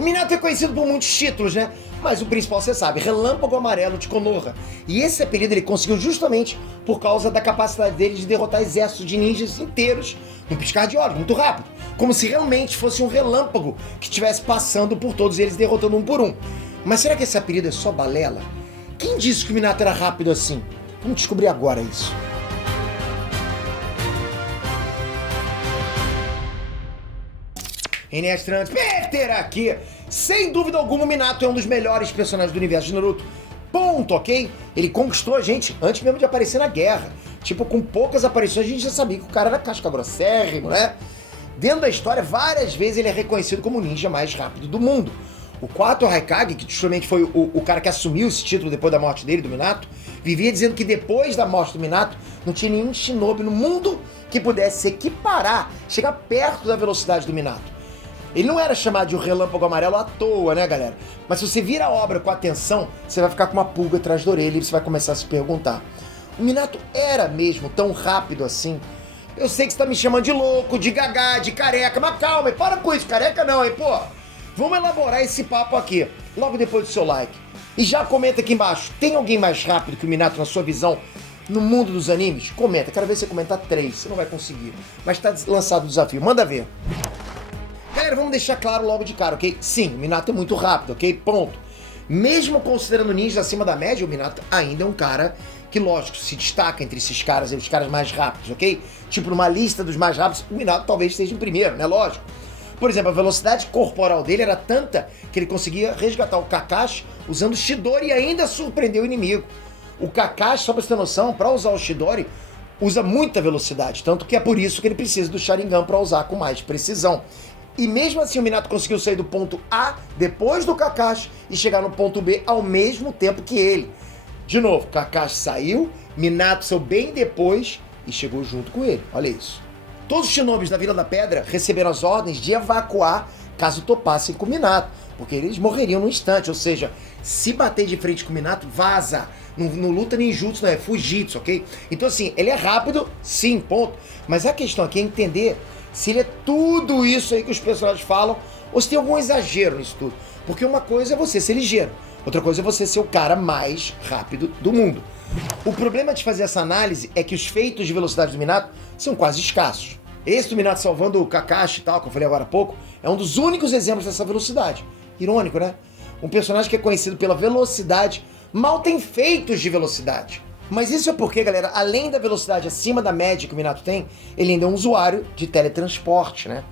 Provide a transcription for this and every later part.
O Minato é conhecido por muitos títulos, né? Mas o principal você sabe, Relâmpago Amarelo de Konoha. E esse apelido ele conseguiu justamente por causa da capacidade dele de derrotar exércitos de ninjas inteiros num piscar de olhos, muito rápido. Como se realmente fosse um relâmpago que estivesse passando por todos eles, derrotando um por um. Mas será que esse apelido é só balela? Quem disse que o Minato era rápido assim? Vamos descobrir agora isso. Inestrantes, Peter aqui! Sem dúvida alguma, o Minato é um dos melhores personagens do universo de Naruto. Ponto, ok? Ele conquistou a gente antes mesmo de aparecer na guerra. Tipo, com poucas aparições a gente já sabia que o cara era casca grossérrimo, né? Dentro da história, várias vezes ele é reconhecido como o ninja mais rápido do mundo. O quarto Raikage, que justamente foi o cara que assumiu esse título depois da morte dele, do Minato, vivia dizendo que depois da morte do Minato, não tinha nenhum shinobi no mundo que pudesse se equiparar, chegar perto da velocidade do Minato. Ele não era chamado de o Relâmpago Amarelo à toa, né, galera? Mas se você vira a obra com atenção, você vai ficar com uma pulga atrás da orelha e você vai começar a se perguntar: o Minato era mesmo tão rápido assim? Eu sei que você tá me chamando de louco, de gagá, de careca, mas calma, para com isso, careca não, hein, pô? Vamos elaborar esse papo aqui, logo depois do seu like. E já comenta aqui embaixo, tem alguém mais rápido que o Minato na sua visão no mundo dos animes? Comenta, quero ver você comentar 3, você não vai conseguir. Mas tá lançado o desafio, manda ver. Galera, vamos deixar claro logo de cara, ok? Sim, o Minato é muito rápido, ok? Ponto. Mesmo considerando ninjas acima da média, o Minato ainda é um cara que, lógico, se destaca entre esses caras, os caras mais rápidos, ok? Tipo, numa lista dos mais rápidos, o Minato talvez esteja em primeiro, né? Lógico. Por exemplo, a velocidade corporal dele era tanta que ele conseguia resgatar o Kakashi usando o Chidori e ainda surpreender o inimigo. O Kakashi, só pra você ter noção, pra usar o Chidori, usa muita velocidade, tanto que é por isso que ele precisa do Sharingan pra usar com mais precisão. E mesmo assim o Minato conseguiu sair do ponto A depois do Kakashi e chegar no ponto B ao mesmo tempo que ele. De novo, Kakashi saiu, Minato saiu bem depois e chegou junto com ele. Olha isso. Todos os shinobis da Vila da Pedra receberam as ordens de evacuar caso topassem com o Minato, porque eles morreriam no instante, ou seja, se bater de frente com o Minato, vaza. Não luta ninjutsu, não é fujitsu, ok? Então assim, ele é rápido, sim, ponto. Mas a questão aqui é entender se ele é tudo isso aí que os personagens falam, ou se tem algum exagero nisso tudo. Porque uma coisa é você ser ligeiro, outra coisa é você ser o cara mais rápido do mundo. O problema de fazer essa análise é que os feitos de velocidade do Minato são quase escassos. Esse do Minato salvando o Kakashi e tal, que eu falei agora há pouco, é um dos únicos exemplos dessa velocidade. Irônico, né? Um personagem que é conhecido pela velocidade, mal tem feitos de velocidade. Mas isso é porque, galera, além da velocidade acima da média que o Minato tem, ele ainda é um usuário de teletransporte, né?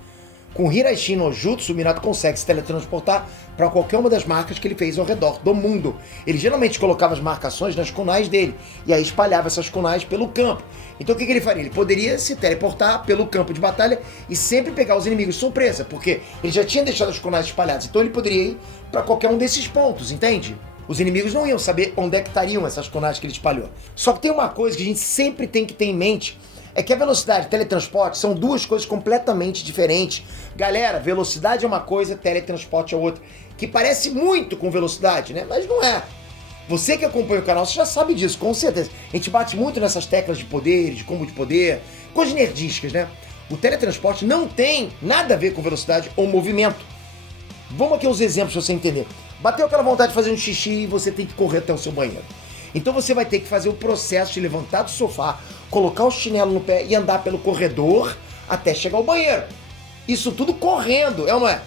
Com o Hiraishin no Jutsu, o Minato consegue se teletransportar para qualquer uma das marcas que ele fez ao redor do mundo. Ele geralmente colocava as marcações nas kunais dele, e aí espalhava essas kunais pelo campo. Então o que ele faria? Ele poderia se teleportar pelo campo de batalha e sempre pegar os inimigos de surpresa, porque ele já tinha deixado as kunais espalhadas, então ele poderia ir para qualquer um desses pontos, entende? Os inimigos não iam saber onde é que estariam essas kunais que ele espalhou. Só que tem uma coisa que a gente sempre tem que ter em mente, é que a velocidade e teletransporte são duas coisas completamente diferentes. Galera, velocidade é uma coisa, teletransporte é outra. Que parece muito com velocidade, né? Mas não é. Você que acompanha o canal, você já sabe disso, com certeza. A gente bate muito nessas teclas de poder, de combo de poder, coisas nerdísticas, né? O teletransporte não tem nada a ver com velocidade ou movimento. Vamos aqui aos exemplos pra você entender. Bateu aquela vontade de fazer um xixi e você tem que correr até o seu banheiro. Então você vai ter que fazer o processo de levantar do sofá, colocar o chinelo no pé e andar pelo corredor até chegar ao banheiro. Isso tudo correndo, é ou não é?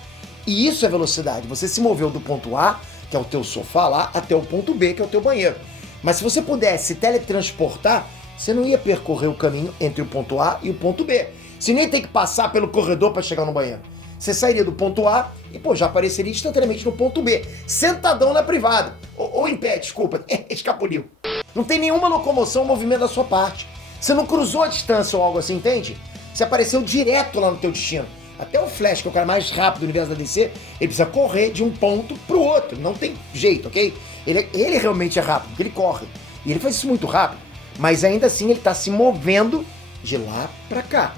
E isso é velocidade. Você se moveu do ponto A, que é o teu sofá lá, até o ponto B, que é o teu banheiro. Mas se você pudesse teletransportar, você não ia percorrer o caminho entre o ponto A e o ponto B. Você nem tem que passar pelo corredor para chegar no banheiro. Você sairia do ponto A e, já apareceria instantaneamente no ponto B, sentadão na privada. Ou em pé, desculpa, escapuliu. Não tem nenhuma locomoção ou movimento da sua parte. Você não cruzou a distância ou algo assim, entende? Você apareceu direto lá no teu destino. Até o Flash, que é o cara mais rápido do universo da DC, ele precisa correr de um ponto pro outro. Não tem jeito, ok? Ele realmente é rápido, porque ele corre. E ele faz isso muito rápido. Mas ainda assim ele tá se movendo de lá pra cá.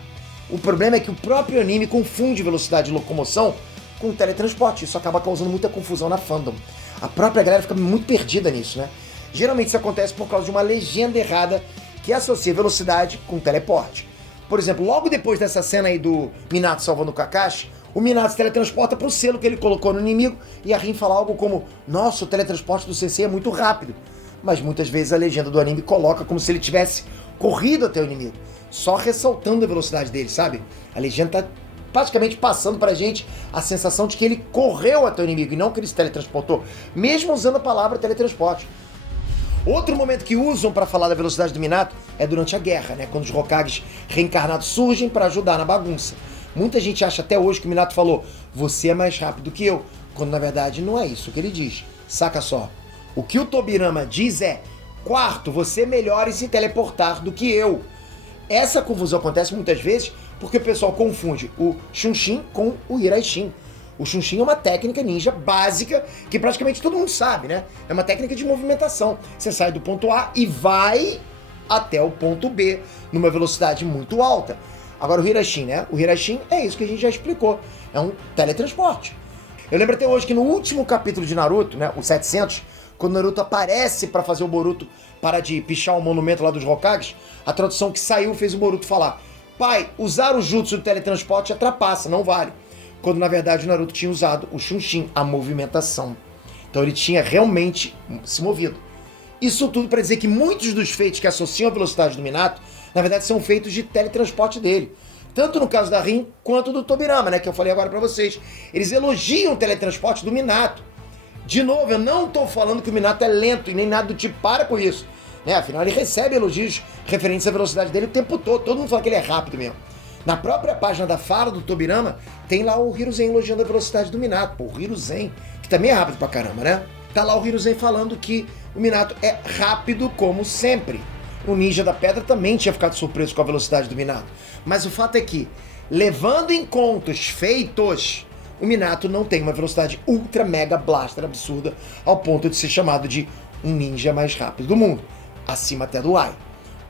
O problema é que o próprio anime confunde velocidade de locomoção com teletransporte. Isso acaba causando muita confusão na fandom. A própria galera fica muito perdida nisso, né? Geralmente isso acontece por causa de uma legenda errada que associa velocidade com teleporte. Por exemplo, logo depois dessa cena aí do Minato salvando o Kakashi, O Minato se teletransporta pro selo que ele colocou no inimigo e a Rin fala algo como: nossa, o teletransporte do Sensei é muito rápido. Mas muitas vezes a legenda do anime coloca como se ele tivesse corrido até o inimigo, só ressaltando a velocidade dele, sabe? A legenda tá praticamente passando pra gente a sensação de que ele correu até o inimigo e não que ele se teletransportou, mesmo usando a palavra teletransporte. Outro momento que usam para falar da velocidade do Minato é durante a guerra, né? Quando os Hokages reencarnados surgem para ajudar na bagunça. Muita gente acha até hoje que o Minato falou: você é mais rápido que eu, quando na verdade não é isso que ele diz. Saca só. O que o Tobirama diz é: quarto, você é melhor em se teleportar do que eu. Essa confusão acontece muitas vezes porque o pessoal confunde o Shunshin com o Hiraishin. O Shunshin é uma técnica ninja básica que praticamente todo mundo sabe, né? É uma técnica de movimentação. Você sai do ponto A e vai até o ponto B numa velocidade muito alta. Agora o Hiraishin, né? O Hiraishin é isso que a gente já explicou. É um teletransporte. Eu lembro até hoje que no último capítulo de Naruto, né? O 700, quando o Naruto aparece para fazer o Boruto parar de pichar o monumento lá dos Hokages, a tradução que saiu fez o Boruto falar: pai, usar o jutsu do teletransporte é trapaça, não vale. Quando na verdade o Naruto tinha usado o Shunshin, a movimentação. Então ele tinha realmente se movido. Isso tudo para dizer que muitos dos feitos que associam a velocidade do Minato, na verdade são feitos de teletransporte dele. Tanto no caso da Rin, quanto do Tobirama, né, que eu falei agora para vocês. Eles elogiam o teletransporte do Minato. De novo, eu não tô falando que o Minato é lento e nem nada do tipo, para com isso. Né? Afinal, ele recebe elogios referentes à velocidade dele o tempo todo mundo fala que ele é rápido mesmo. Na própria página da fala do Tobirama, tem lá o Hiruzen elogiando a velocidade do Minato. Pô, o Hiruzen, que também é rápido pra caramba, né? Tá lá o Hiruzen falando que o Minato é rápido como sempre. O Ninja da Pedra também tinha ficado surpreso com a velocidade do Minato. Mas o fato é que, levando em conta os feitos, o Minato não tem uma velocidade ultra mega blaster absurda ao ponto de ser chamado de um ninja mais rápido do mundo. Acima até do Ai.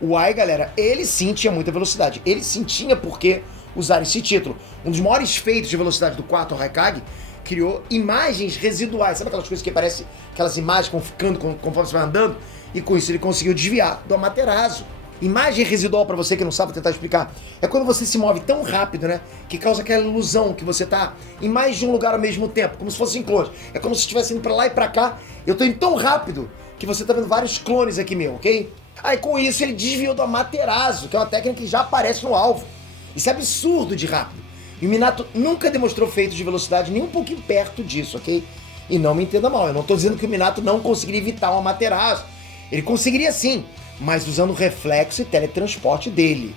O Ai, galera, ele sim tinha muita velocidade. Ele sim tinha por que usar esse título. Um dos maiores feitos de velocidade do 4 Raikage criou imagens residuais. Sabe aquelas coisas que parecem aquelas imagens que vão ficando conforme você vai andando? E com isso ele conseguiu desviar do Amaterasu. Imagem residual, pra você que não sabe, vou tentar explicar, é quando você se move tão rápido, né, que causa aquela ilusão que você tá em mais de um lugar ao mesmo tempo, como se fossem clones. É como se estivesse indo pra lá e pra cá. Eu tô indo tão rápido que você tá vendo vários clones aqui meu, ok? Aí com isso ele desviou do Amaterasu, que é uma técnica que já aparece no alvo. Isso é absurdo de rápido. E o Minato nunca demonstrou feitos de velocidade nem um pouquinho perto disso, ok? E não me entenda mal, eu não tô dizendo que o Minato não conseguiria evitar o Amaterasu. Ele conseguiria sim, mas usando o reflexo e teletransporte dele.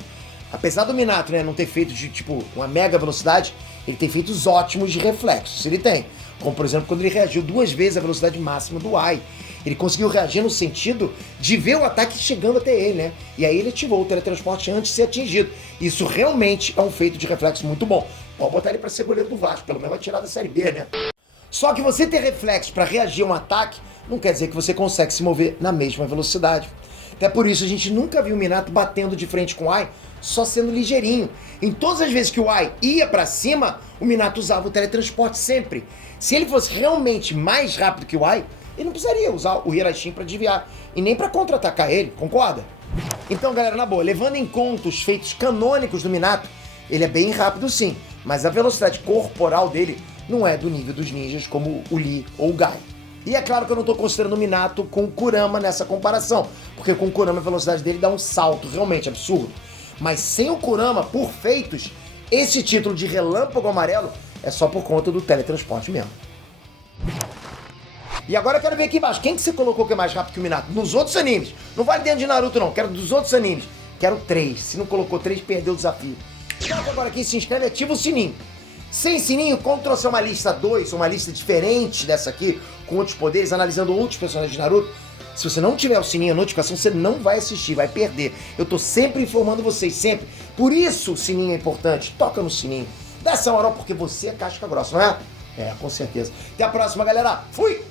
Apesar do Minato, né, não ter feito de tipo uma mega velocidade, ele tem feitos ótimos de reflexos, ele tem. Como por exemplo quando ele reagiu 2 vezes à velocidade máxima do Ai. Ele conseguiu reagir no sentido de ver o ataque chegando até ele, né? E aí ele ativou o teletransporte antes de ser atingido. Isso realmente é um feito de reflexo muito bom. Pode botar ele pra ser goleiro do Vasco, pelo menos vai tirar da Série B, né? Só que você ter reflexo pra reagir a um ataque não quer dizer que você consegue se mover na mesma velocidade. Até por isso a gente nunca viu o Minato batendo de frente com o Ai, só sendo ligeirinho. Em todas as vezes que o Ai ia pra cima, o Minato usava o teletransporte sempre. Se ele fosse realmente mais rápido que o Ai, ele não precisaria usar o Hiraishin pra desviar e nem pra contra-atacar ele, concorda? Então, galera, na boa, levando em conta os feitos canônicos do Minato, ele é bem rápido sim, mas a velocidade corporal dele não é do nível dos ninjas como o Lee ou o Gai. E é claro que eu não tô considerando o Minato com o Kurama nessa comparação, porque com o Kurama a velocidade dele dá um salto realmente absurdo. Mas sem o Kurama, por feitos, esse título de Relâmpago Amarelo é só por conta do teletransporte mesmo. E agora eu quero ver aqui embaixo, quem que você colocou que é mais rápido que o Minato? Nos outros animes. Não vale dentro de Naruto não, quero dos outros animes. Quero 3. Se não colocou 3, perdeu o desafio. Então agora quem se inscreve ativa o sininho. Sem sininho, como trouxe uma lista 2, uma lista diferente dessa aqui, com outros poderes, analisando outros personagens de Naruto, se você não tiver o sininho, a notificação, você não vai assistir, vai perder. Eu tô sempre informando vocês, sempre. Por isso o sininho é importante. Toca no sininho. Dá essa moral porque você é casca grossa, não é? É, com certeza. Até a próxima, galera. Fui!